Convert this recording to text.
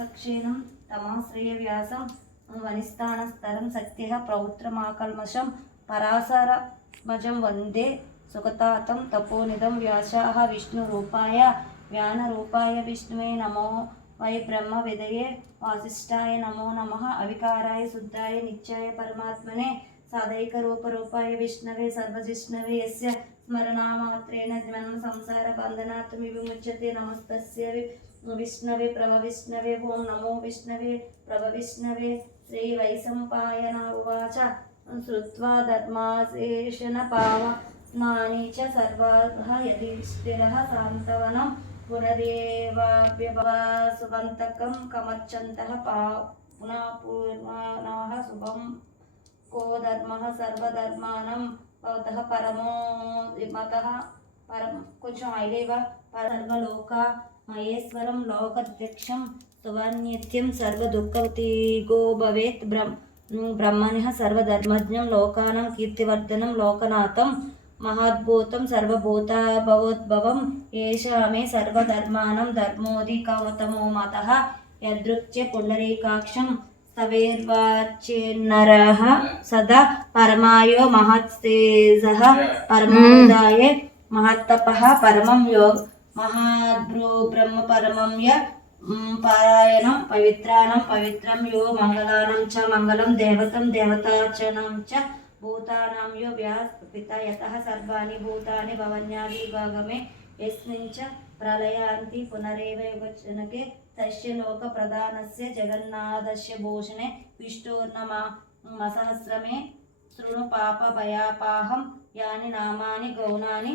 यशक्षेणं तमाश्रयव्यासं वनिस्थानस्तरं सत्यः प्रौत्रमाकल्मषं पराशरमजं वन्दे सुगतातं तपोनिधं व्यासाः विष्णुरूपाय व्यानरूपाय विष्णुवे नमो वै ब्रह्मविदये वासिष्ठाय नमो नमः अविकाराय शुद्धाय नित्याय परमात्मने सादैकरूपरूपाय विष्णवे सर्वजिष्णवे यस्य स्मरणामात्रेण जन्म संसारबन्धनात् विमुच्यते नमस्तस्य विष्णवे प्रभविष्णवे ओं नमो विष्णवे प्रभविष्णवे श्रीवैशम्पायन उवाच श्रुत्वा धर्माशेषणपावनानि च सर्वाः युधिष्ठिरः सान्त्वनं पुनरेवाप्यभवसुवन्तकं कमर्चन्तः पुनः शुभं को धर्मः सर्वधर्माणां भवतः परमो मतः परम కొంచెం ఐదేవ సర్వలోక మహేశ్వరం లోకధ్యక్షం సువర్ణ్యత్యం సర్వదుఃఖతిగో భవేత్ బ్రహ్మణః సర్వధర్మజ్ఞం లోకానాం కీర్తివర్ధనం లోకనాథం మహాద్భూతం సర్వభూతభవోద్భవం ఏషామే సర్వధర్మాణం ధర్మోధికతమో మతః యదృచ్ఛే పుండరీకాక్షం స్తవేర్వాచ్యేన్నరః సదా పరమాయో మహత్తేజః పరమోదాయ మహత్తపః పరమం యోగ మహాద్భ్రో బ్రహ్మ పరమం య పారాయణం పవిత్రాణం పవిత్రం యో మంగళానం చ మంగళం దేవతం దేవతార్చనం చ భూతానాం యో వ్యాపిత యతః సర్వాణి భూతాని భవన్యాదిభాగమే యస్మిన్ చ ప్రళయాంతి పునరేవ యుగజనకే తస్య లోక ప్రధానస్య జగన్నాథస్య భూషణే విష్ణోర్నమసహస్రమే శృణు పాప భయాపాహం యాని నామాని గౌణాని